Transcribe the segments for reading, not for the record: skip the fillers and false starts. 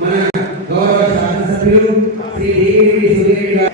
మన గౌరవ శాసనసభ్యులు శ్రీ దేవిరెడ్డి సుధీరెడ్డి గారు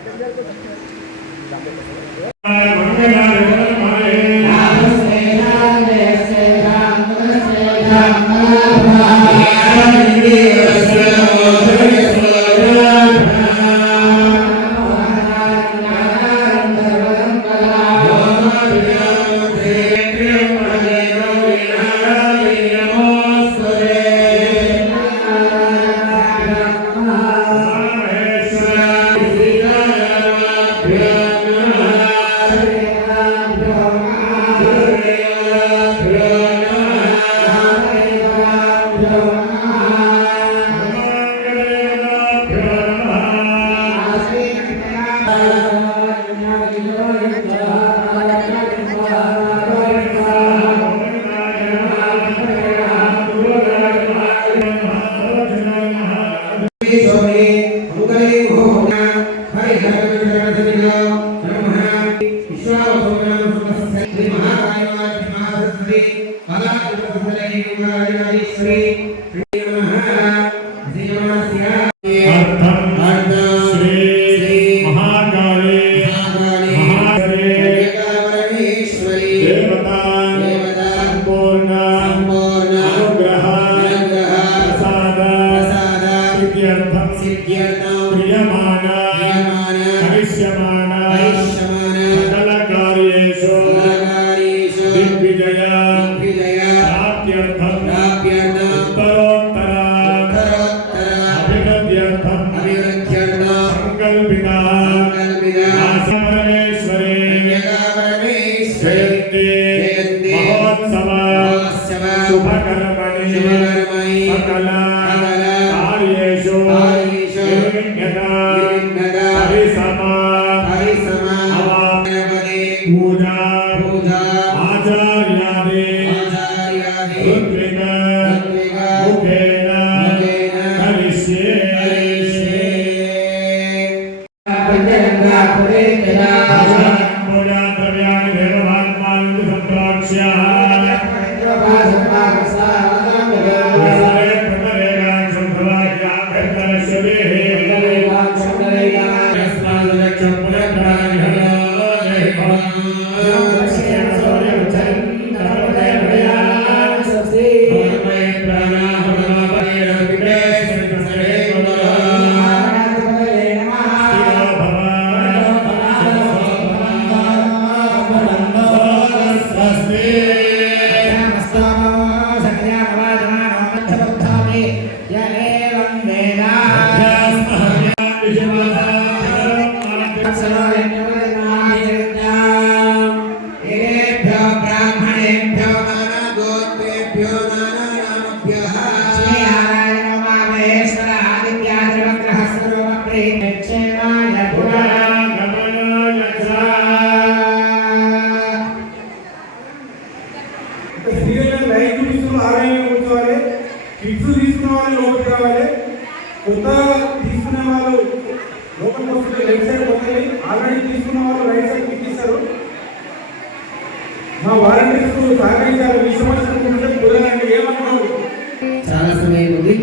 చాలా సమయం ఉంది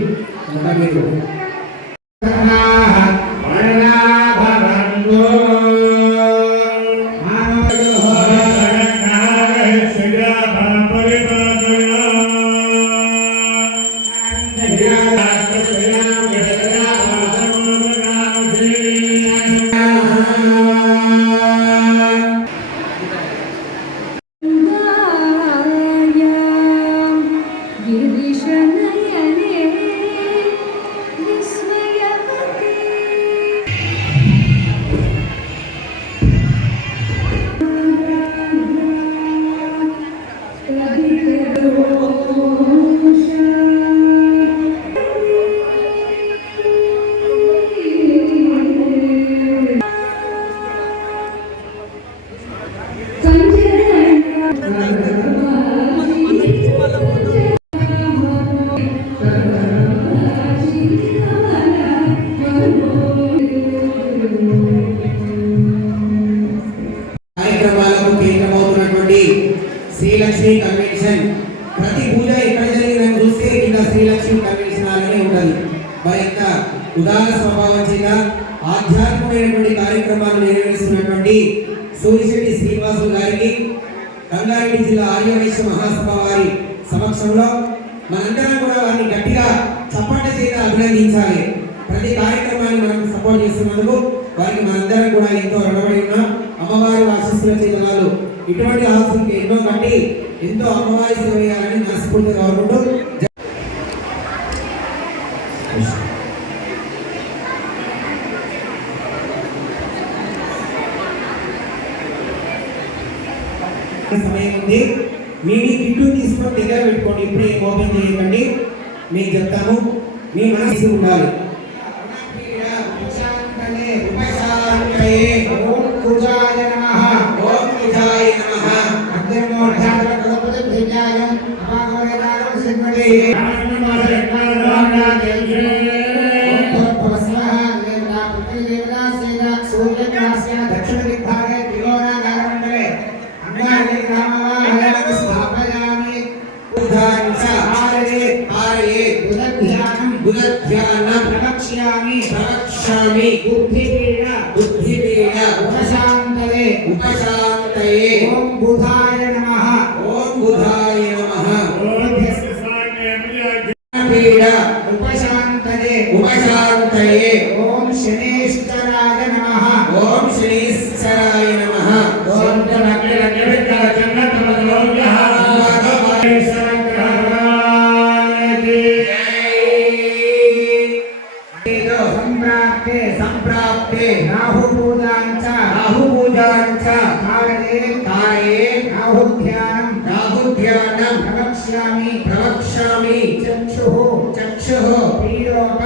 మీరు అద్భుతమైనటువంటి కార్యక్రమాలు నిర్వహిస్తున్నటువంటి సూరిశెట్టి శ్రీనివాసులు గారికి రంగారెడ్డి జిల్లా ఆర్యవైశ్య మహాసభ వారి సమక్షంలో మనందరం కూడా వారిని గట్టిగా చప్పట్ల చేత అభినందించాలి. ప్రతి కార్యక్రమాన్ని మనం సపోర్ట్ చేస్తున్నందుకు వారికి మనందరం కూడా ఎంతో రుణపడి ఉన్నాం. అమ్మవారి ఆశీస్సుల చేత వాళ్ళు ఇటువంటి ఆశీస్సులకి ఎన్నో కట్టి ఎంతో అమ్మవారి సేవ చేయాలని మనస్ఫూర్తిగా కోరుకుంటూ సమయం ఉంది. మీ కిట్టు తీసుకొని దగ్గర పెట్టుకోండి. ఇప్పుడే ఓపెన్ చేయకండి. మీకు చెప్తాను, మీ మనసు ఉండాలి. ఉపశాంతయే ఓం బుధాయ నమః ఓం బుధాయ నమః ఓం పీడ ఉపశాంతయే ఉపశాంతయే ఓం శనేశ్వరాయ నమః ఓం శనేశ్వరాయ నమః ఓం సంప్రాప్తే రాహు పూజాంచ కారయే రాహుధ్యానం ప్రవక్ష్యామి చక్షుః పీడోప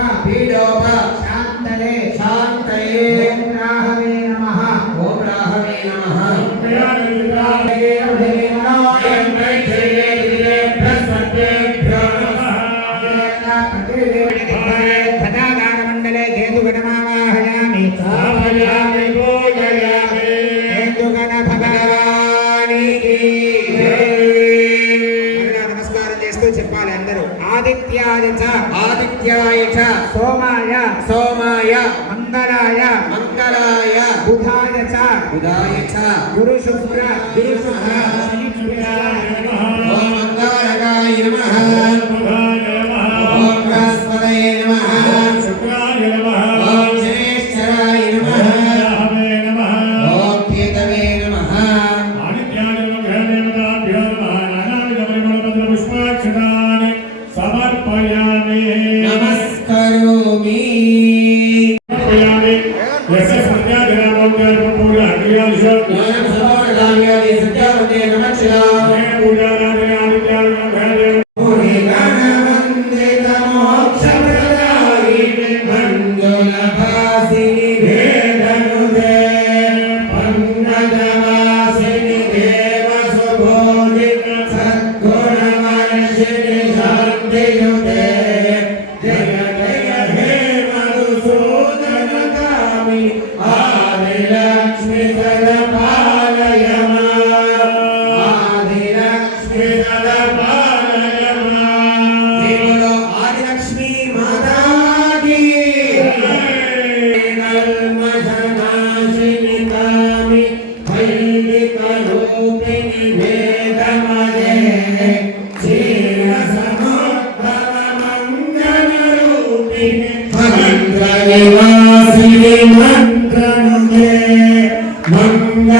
శాంతయే ఓం రాహవే నమః ఓం రాహవే నమః చెప్పాలి అందరూ. ఆదిత్యాయ చ సోమాయ మంగళాయ బుధాయ చ గురు శుక్ర ఓం మంగళాయ నమః ఓం బృహస్పతయే నమః శుక్రాయ నమః ఓం శనేశ్వరాయ నమః ఓం కేతవే నమః ఆదిత్యాయ గ్రహదేవతాభ్యో నమః నానావిధ పుష్పాక్షతాని సమర్పయామి నమస్కరోమి यस्य संध्यादिनामोक्तार्थं पूजा क्रियादिषु ज्ञानं समर्पयामि सत्यावते नमः पूजाराधने आदित्याय मुनि गणवन्दित मोक्षप्रदायिने मण्डलभासिनि वेदनुते पन्नगवासिनि देवसुभोजित सद्गुणवर्षिणि शान्तियुते जय जय हे मधुसूदनकामि आदिलक्ष्मी सदपालय आदिलक्ष्मी सदपालय बोलो आदिलक्ष्मी माता की कल्मषनाशिनि कामि वैदिकरूपिणि वेदमदे क्षीरसमुद्भव मङ्गलरूपिणि मंत्रनिवासिनि मंत्रनुते मंगल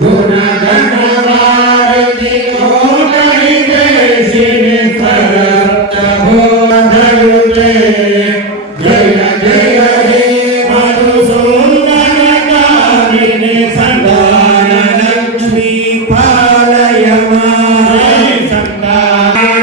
गुणगणवारति कोटहितेशिनि सरप्तभोधयुते जय जय हे मधुसूदनकामिनि संतानलक्ष्मी पालय मां संतानविकासिनि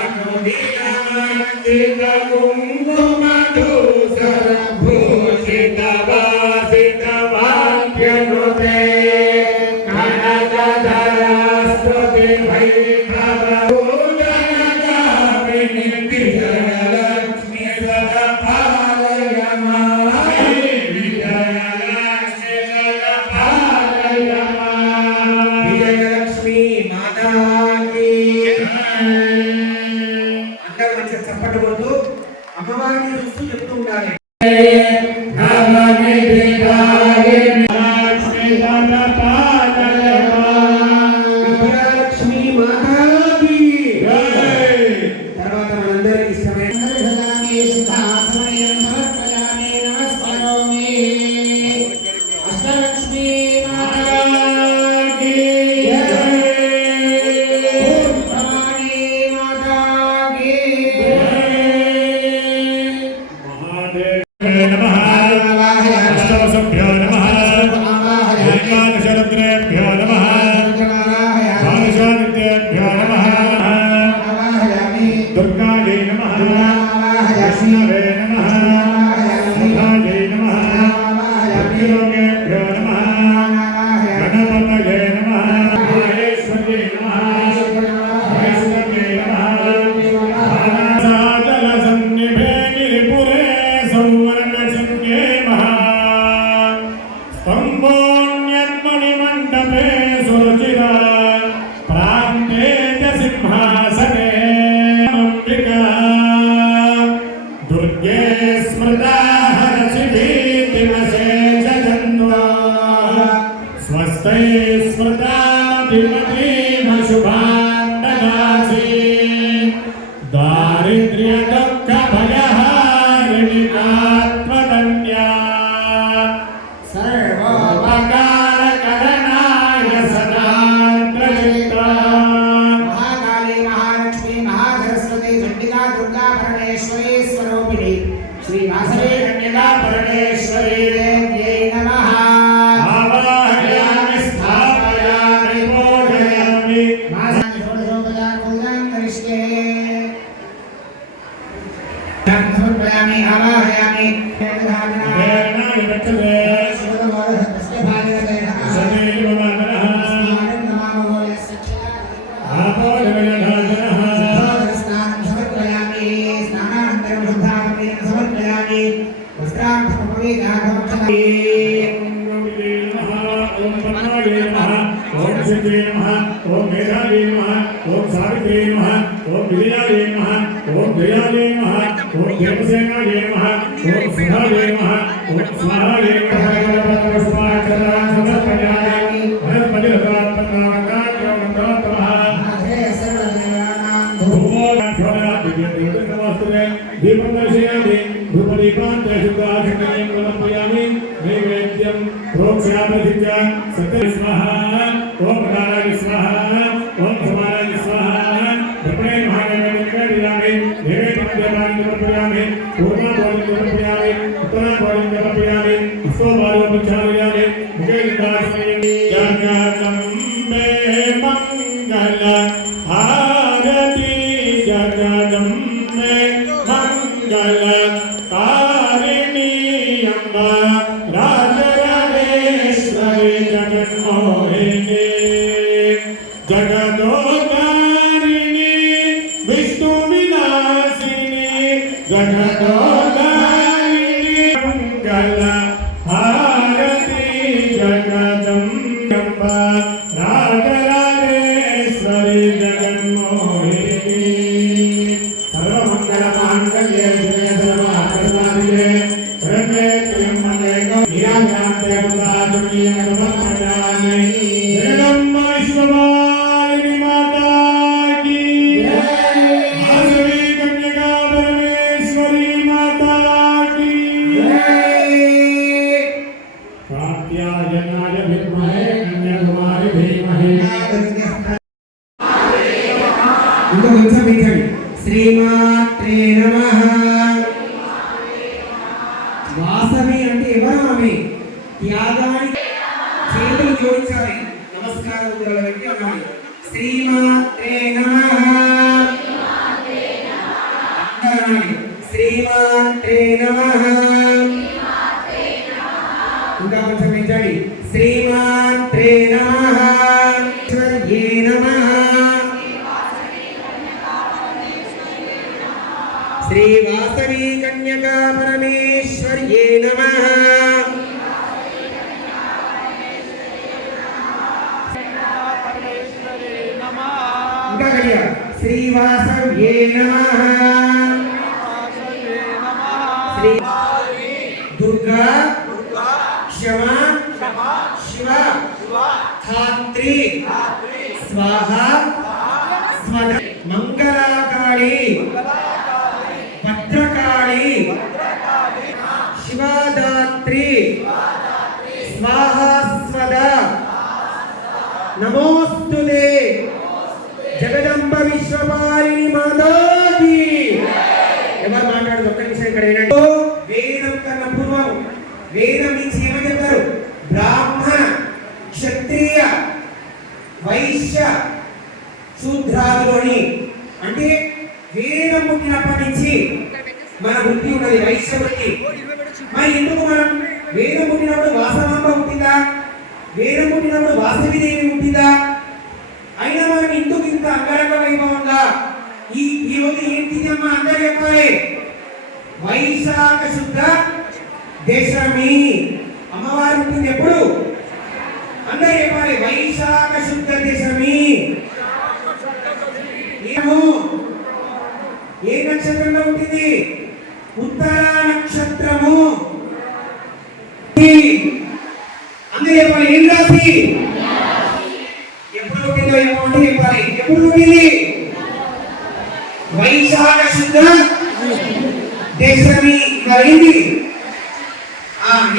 अनुदिनमन्दित कुङ्कुमधूसर भूषितवासित वाक्यनुते कनकधरास्तुति वैभवभूषणकामिनि विजयलक्ष्मी सदा पालय मां विजयलक्ष्मी सदा पालय मां విజయలక్ష్మి మాతా కీ అందరూ మంచిగా చప్పట్లు కొడుతూ అమ్మవారిని చూస్తూ చెప్తూ ఉండాలి. విజయలక్ష్మి మాతా కీ. తర్వాత మనందరికీ ఇష్టమైన అష్టలక్ష్మీ మాతా కీ భవానీ మాతా కీ अष्टवसुभ्यो नमः एकादशरुद्रेभ्यो नमः द्वादशादित्येभ्यो नमः दुर्गायै नमः विष्णवे नमः सुधायै नमः भक्तियोगेभ्यो नमः गणपतये नमः महेश्वर्यै नमः वैष्णव्यै नमः जलसन्निभे गिरिपुरे सौवर्णशृङ्गे स्तम्भोऽन्यन्मणिमण्डपे सुरुचिरा प्रान्ते च सिंहासने अम्बिका दुर्गे स्मृता हरसि भीतिमशेषजन्वा स्वस्ते स्मृता मतिमतीमशुभान् ददासि दारिद्र्यदुःखभयहारिणि आत्मधन्या सर्वोपकारकरणाय सदान्द्रचित्ता महाकाली महालक्ष्मी महासरस्वती चण्डिका दुर्गा परमेश्वरी स्वरूपिणी श्री वासवी कन्यका परमेश्वरी देव्यै नमः आवाहयामि स्थापयामि पूजयामि मासानि षोडशोपचारपूजां करिष्ये समर्पयामि आवाहयामि वेरणाय वक्षसे सदैव मनः आपो जगन्नाथः ओम पद्माय नमः ओम सिद्धे नमः ओम मेधाय नमः ओम सावित्रे नमः ओम विजयाय नमः ओम जयाय नमः ओम देवसेनाय नमः ओम सुधाय नमः ओम स्वाहाय नमः पुष्पाक्षरान् समर्पयामि दीपं दर्शयामि धूपदीपान् शुद्धाचरणीयं समर्पयामि नैवेद्यं प्रोक्षामधिक्य सत्य स्वाहा ओम प्रदानाय स्वाहा ओम समानाय स्वाहा ब्रह्मणे महानैवेद्यं ददामि नैवेद्यं देवाय समर्पयामि पूर्णाभोजनं समर्पयामि उत्तराभोजनं समर्पयामि विश्वभारतं प्रचारयामि मुखे निदास्मयामि जगतं मे मंगल आरती जगतं मे मंगल तारिणी अम्बा राजराजेश्वरी जगन्मोहिनी जगदोधारिणी विष्णु विलासिनी जगदोधारिणी मंगल आरती जगदम्बा राजराजेश्वरी जगन्मोहिनी सर्वमंगलमांगल्ये शिवे सर्वार्थसाधिके शरण्ये त्र्यम्बके गौरी जगदम्बा विश्ववारिणी माता की वासवी कन्यका परमेश्वरी माता की చేతులు జోడించాలి. నమస్కారం ముద్రలో పెట్టి అనాలి. శ్రీమాత్రే నమః. అందరూ శ్రీమాత్రే నమః. ఇంకా కొంచెం పెంచండి. శ్రీమాత్రే నమః. ఈశ్వర్యే నమః. శ్రీ వాసవి కన్యకా పరమేశ్వర్యే నమః. ఇంకా కలియా శ్రీ వాసవ్యే నమః. శ్రీ దుర్గా క్షమ శివ ధాత్రి స్వాహ స్వద మంగళాకాళి భద్రకాళి శివదాత్రి స్వాహాస్వద నమోస్తుతే జగదంబ విశ్వపాలిని మాతాకి. ఎవరు మాట్లాడదు ఒక్క నిమిషం ఇక్కడ వినండి. వేదం కన్నా పూర్వం వేదం నుంచి ఏమని చెప్పారు? బ్రాహ్మణ క్షత్రియ వైశ్య శూద్రాదులోని, అంటే వేదం పుట్టినప్పటి నుంచి మన వృత్తి ఉన్నది వైశ్య వృత్తి. మరి ఎందుకు మనం వేదం పుట్టినప్పుడు వాసవాంబ పుట్టిందా? వేదం పుట్టినప్పుడు వాసవిదేవి పుట్టిందా? అయినా మనం ఎందుకు ఇంత అంగరంగ వైభవంగా ఈ రోజు ఏంటి అమ్మ అందరూ చెప్పాలి. వైశాఖ శుద్ధ దశమి అమ్మవారు పుట్టింది ఎప్పుడు? అందరూ చెప్పాలి. వైశాఖ శుద్ధ దశమి. ఏ నక్షత్రంలో పుట్టింది? ఉత్తర నక్షత్రము. అందరూ చెప్పాలి. ఏం రాశి? ఎప్పుడు పుట్టిందో ఏమో అంటే చెప్పాలి. ఎప్పుడు పుట్టింది? వైశాఖ శుద్ధ దశమి. అయింది.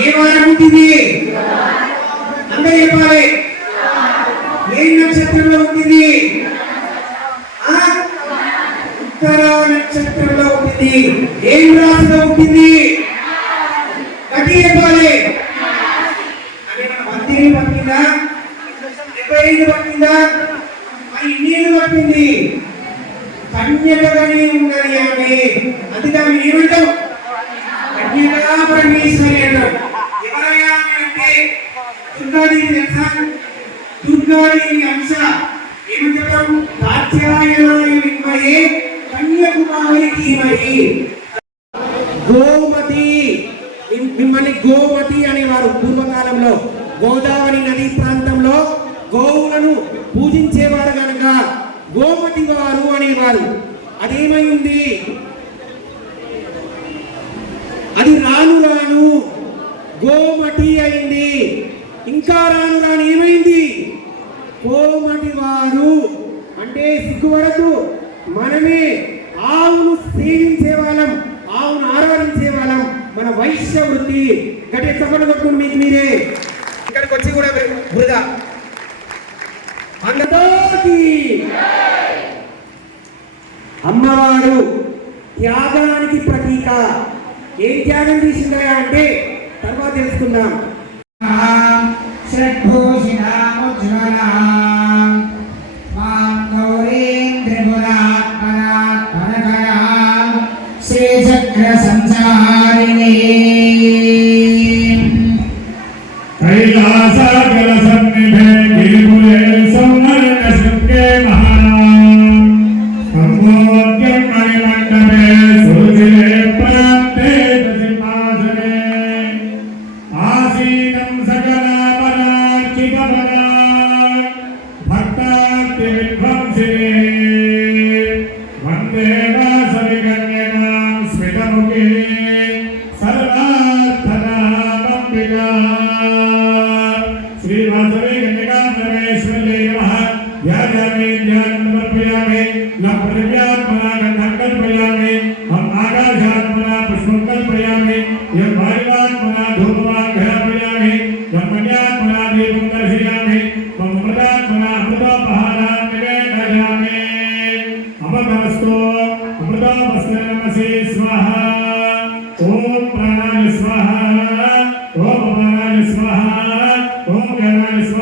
ఏ వారం పుట్టింది? అందరూ చెప్పాలి. ఏ నక్షత్రంలో పుట్టింది? ఉత్తర నక్షత్రంలో పుట్టింది. ఏం రాశిలో పుట్టింది? గట్టి చెప్పాలి. అంటే మన 18 పట్టిందా? 25 పట్టిందా? మరి ఇన్నేళ్ళు పట్టింది? కన్యకగానే ఉన్నది ఆమె. అందుకే ఆమె ఏమంటాం? కన్యకా పరమేశ్వరి అంటాం. ఎవరయ్యా అంటే దుర్గాదేవి తెలుసా? దుర్గాదేవి అంశ. ఏమని చెప్తాం? కాత్యాయనాయ విద్మహే కన్యాకుమారి ధీమహి. గోమతి. మిమ్మల్ని గోమతి అనేవారు పూర్వకాలంలో. గోదావరి నదీ ప్రాంతంలో గోవులను పూజించేవారు కనుక గోమతి వారు అనేవారు. అదేమై ఉంది? అది రాను రాను గోమటి అయింది. ఇంకా రాను రాను ఏమైంది? కోమటి వారు. అంటే సిగ్గుపడద్దు, మనమే ఆవును సేవించే వాళ్ళం, ఆవును ఆరాధించే వాళ్ళం. మన వైశ్య వృత్తి. గట్టి చప్పట్లు కొట్టుకుని మీకు మీరే ఇక్కడికి వచ్చి కూడా వృధా. అందరికీ అమ్మవారు త్యాగానికి ప్రతీక. ఏం త్యాగం చేసిందా అంటే తర్వాత తెలుసుకుందాం. శ్రీచక్ర సంచారిణి కైలాసగల సన్నిధే గిరిపురే సౌనర్య శృంగే మహానాం సంభోగ్యం మణిమండపే సురుచిరే ప్రాప్తే దశిపాసనే ఆసీనం సకలాపరార్చితపదా భక్తార్తి విధ్వంసినే వందే వాసవి కన్యకాం స్మితముఖే సర్వార్థనామంబికా. श्री वासवे कन्यका परमेश्वर्यै नमः. ध्यायामि ध्यानं समर्पयामि. लपृथ्व्यात्मना गन्धं कल्पयामि. हम आकाशात्मना पुष्पं कल्पयामि. यं वायुवात्मना धूपवान् घ्रापयामि. यं मन्यात्मना दीपं दर्शयामि. मम मृतात्मना अमृतोपहारान् निवेदयामि. अमृतमस्तु अमृतोपस्तु नमसे स्वाहा. ओम प्राणाय स्वाहा. ओम अपानाय स्वाहा. ओम ज्ञानाय स्वाहा.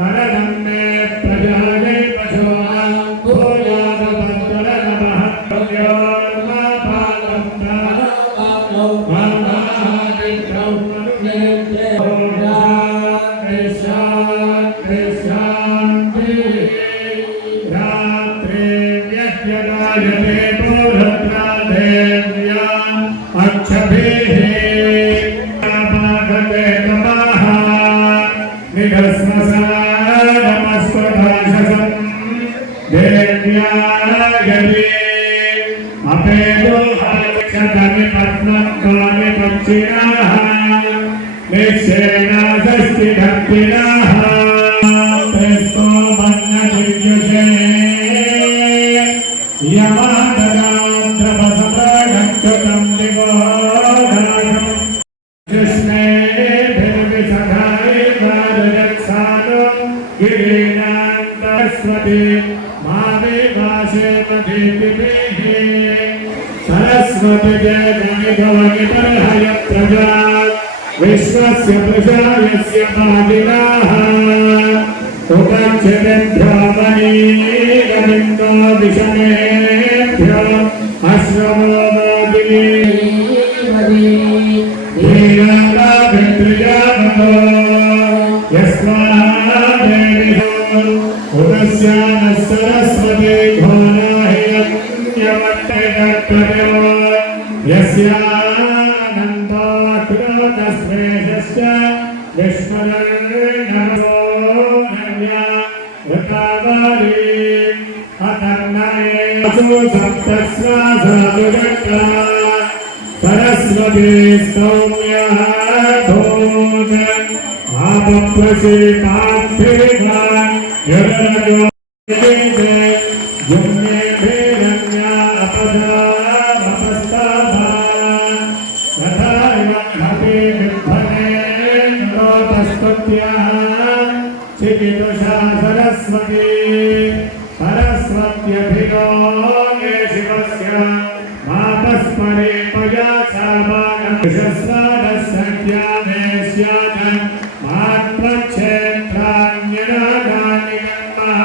Pradhan me prajane pacho, bhojana यदायते पौरत्रा देव्या अक्षभिः आपादते तमः निरस्मसानमस्वभाषसम् देव्या यदि अपेदो हरक्षतमि पद्मत्वानि पक्षिणः निश्चेना षष्टिभक्तिनः प्रस्तो मन्नदिव्युषे यमादराद्रवसप्रगच्छतं दिवोदारम् कृष्णेभिर्विसखाय वादयत्सानो गिरीनान्तस्वति मावेवाशेमधीतिभिः सरस्वति जयगणितवनितर्हयत्रजा विश्वस्य प्रजायस्य पादिनाः उपक्षिभ्यामणीरविन्दो विषमेभ्यो अश्वमोदिनी धीराभित्रियामतो यस्मादेविः उदस्यानः सरस्वती घोराहियन्यवट्टयत्तयो यस्यानन्दो तस्मेशस्य विष्णुर्नमो नम्या ऋतावारी अतन्नयेषु सप्तस्वासादुरक्ता सरस्वती सौम्यः भूत आपप्रसीताभ्येगान् यदरजो जुम्नेभिरन्या अपदामपस्ताभान् तथा इवन्हपि विद्भने नरोतस्तुत्याः चिकितुषा सरस्वती सरस्वत्यभिनो मे शिवस्य मातस्मरे पया सामानविषस्वादसख्यामे स्यात् मात्मक्षेत्राण्यनादानि कर्मः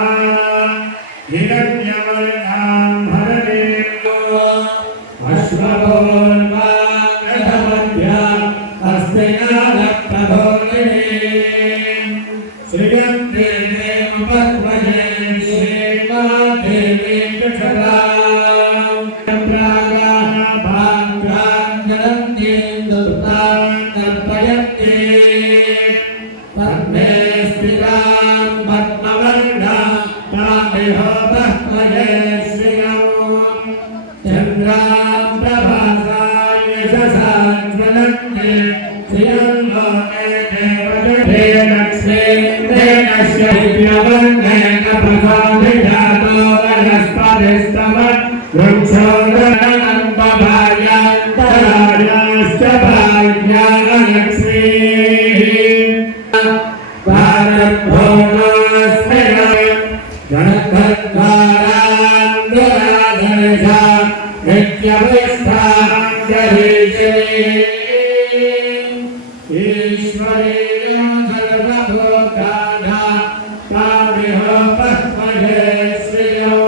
हिरण्यवर्णां हरणे अश्वभोर्वामध्या अस्ति नादप्रभोगिने श्रियन्ते देवपद्मजे श्रीमा देवी कृषदा पद्मे स्थितां पद्मवर्णा तामिह पद्मजे श्रियं चन्द्रां प्रभासां यशसां ज्वलन्ते श्रियं लोके देवजते लक्ष्मे तेनस्य विद्यवर्णेन प्रसादिजातो वनस्पतिस्तव वृक्षोदनन्दभार्यान्तरायाश्च भाग्यालक्ष्मीः भारद्भोगास्मिन् गणधर्वारान्दराधनेशा नित्यविष्ठाञ्जरीजने ईश्वरीयं सर्वभूतानां तामिह पद्मजे श्रियो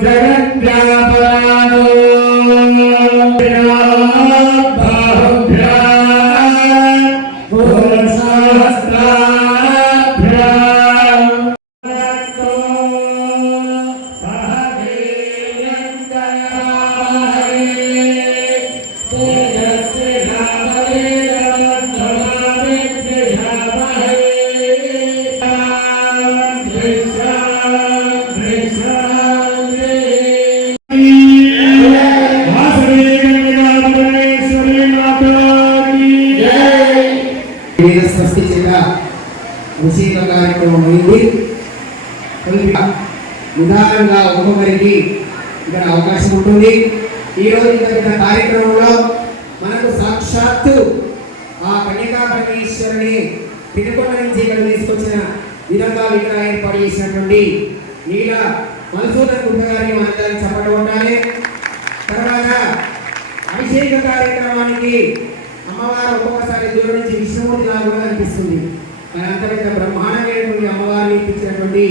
जगत् నిదానంగా ఒక్కొక్కరికి ఇక్కడ అవకాశం ఉంటుంది. ఈరోజు ఇంత కార్యక్రమంలో మనకు సాక్షాత్తు ఆ కన్యకా పరమేశ్వరుని తిరుకొండ నుంచి ఇక్కడ తీసుకొచ్చిన విధంగా విగ్రహం ఏర్పాటు చేసినటువంటి నీల మధుసూదన్ గుప్త గారిని మనందరం చప్పట్లు కొట్టాలి. తర్వాత అభిషేక కార్యక్రమానికి అమ్మవారు ఒక్కొక్కసారి దూరం నుంచి విష్ణుమూర్తి లాగా కూడా కనిపిస్తుంది. మరి అంత పెద్ద బ్రహ్మాండమైనటువంటి అమ్మవారిని ఇప్పించినటువంటి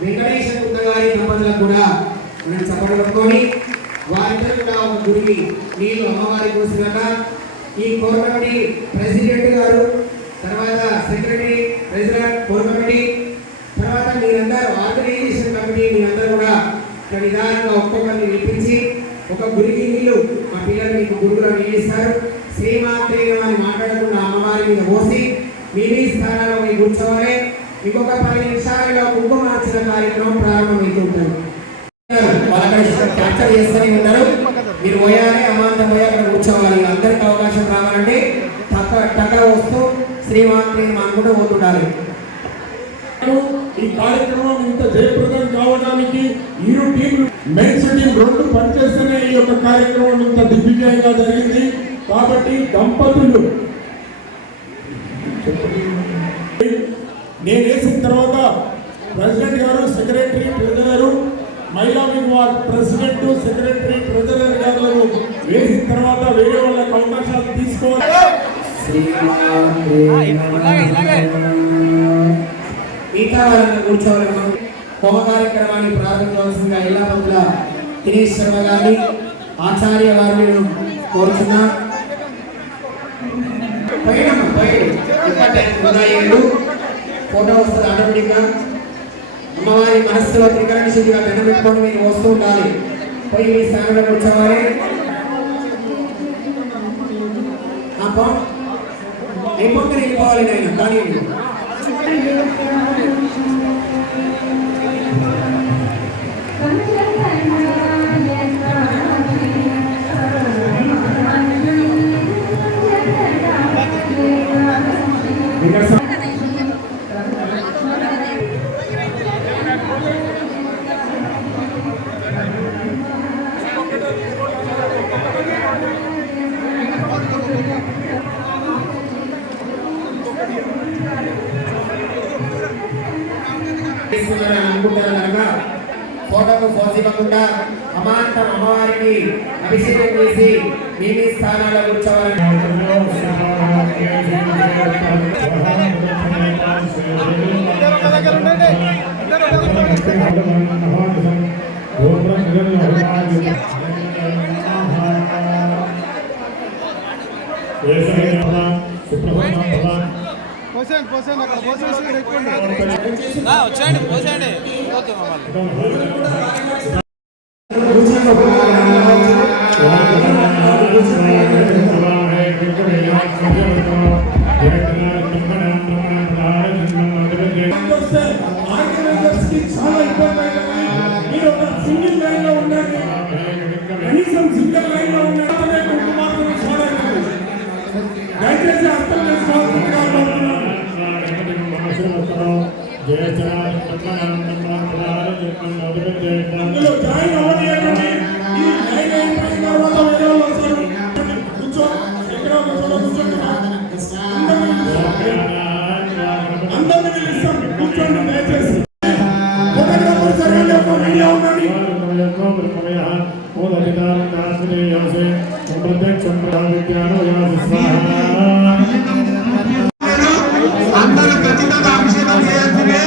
వెంకటేశ్వర గుప్త గారి దంపతులకు కూడా మనం చప్పట్లు కొట్టుకొని వారిద్దరు కూడా ఒక గురికి నీళ్ళు అమ్మవారి కోసినాక ఈ కోర్ కమిటీ ప్రెసిడెంట్ గారు, తర్వాత సెక్రటరీ, ట్రెజరర్, కోర్ కమిటీ, తర్వాత మీరందరూ ఆర్గనైజేషన్ కమిటీ మీరందరూ కూడా ఇక్కడ విధానంగా ఒక్కొక్కరిని పిలిపించి ఒక గురికి నీళ్ళు మా పిల్లలు మీకు గురువులు నీళ్ళు ఇస్తారు. శ్రీమాత్రేయం అని మాట్లాడకుండా అమ్మవారి మీద పోసి మీ స్థానాల్లో మీరు కూర్చోవాలి. ఇంకొక 10 నిమిషాలలో కుంకుమ మార్చిన కార్యక్రమం ప్రారంభమవుతుంటారు. క్యాప్చర్ చేస్తూనే ఉన్నారు. మీరు పోయాలి, అమాంత పోయి అక్కడ కూర్చోవాలి. అందరికి అవకాశం రావాలంటే టక్క వస్తూ శ్రీమాత్రేయం అనుకుంటూ పోతుండాలి. ఈ కార్యక్రమం ఇంత జయప్రదం కావడానికి ఇరు టీంలు మెన్స్ టీం 2 పనిచేస్తేనే ఈ యొక్క కార్యక్రమం ఇంత దిగ్విజయంగా జరిగింది. కాబట్టి దంపతులు నేను వేసిన తర్వాత ప్రెసిడెంట్ గారు, సెక్రటరీ, ట్రెజరర్, మహిళా విభాగ ప్రెసిడెంట్, సెక్రటరీ, ట్రెజరర్ గారు వేసిన తర్వాత వేరే వాళ్ళకి అవకాశాలు తీసుకోవాలి. మిగతా వాళ్ళని కూర్చోవాలి. హోమ కార్యక్రమాన్ని ప్రారంభించవలసిందిగా ఇల్లాపతుల దినేష్ శర్మ గారిని, ఆచార్య వారిని కోరుతున్నా. ఫోటో వస్తుంది ఆటోమేటిక్గా. అమ్మవారి మనస్సులో త్రికరణ శుద్ధిగా దండం పెట్టుకొని మీరు వస్తూ ఉండాలి. పోయి మీ స్థానంలో కూర్చోవాలి. అయిపోతే వెళ్ళిపోవాలి నాయన. కానీ అనుకుంటారు కనుక ఫోటోకు పోసివ్వకుండా అమాంతం అమ్మవారిని అభిషేకం చేసి మీ స్థానాల్లో కూర్చోవాలని వచ్చేయండి పోసేయండి. చాలా ఇబ్బంది. మీరు ఒక సింగిల్ లైన్ లో ఉండండి, కనీసం సింగిల్ లైన్ లో ఉండండి. దయచేసి అర్థం చేసుకోవాల్సిందిగా అందులో జాయిన్ అవ్వనియండి. ఈ లైన్ అయిపోయిన తర్వాత వేరే వాళ్ళు వస్తారు. కూర్చో, ఎక్కడ కూర్చోండి. అందరినీ పిలుస్తాం, కూర్చోండి దయచేసి. వీడియో ఉండండి. అందరూ ఖచ్చితంగా అభిషేకం చేయాల్సిందే.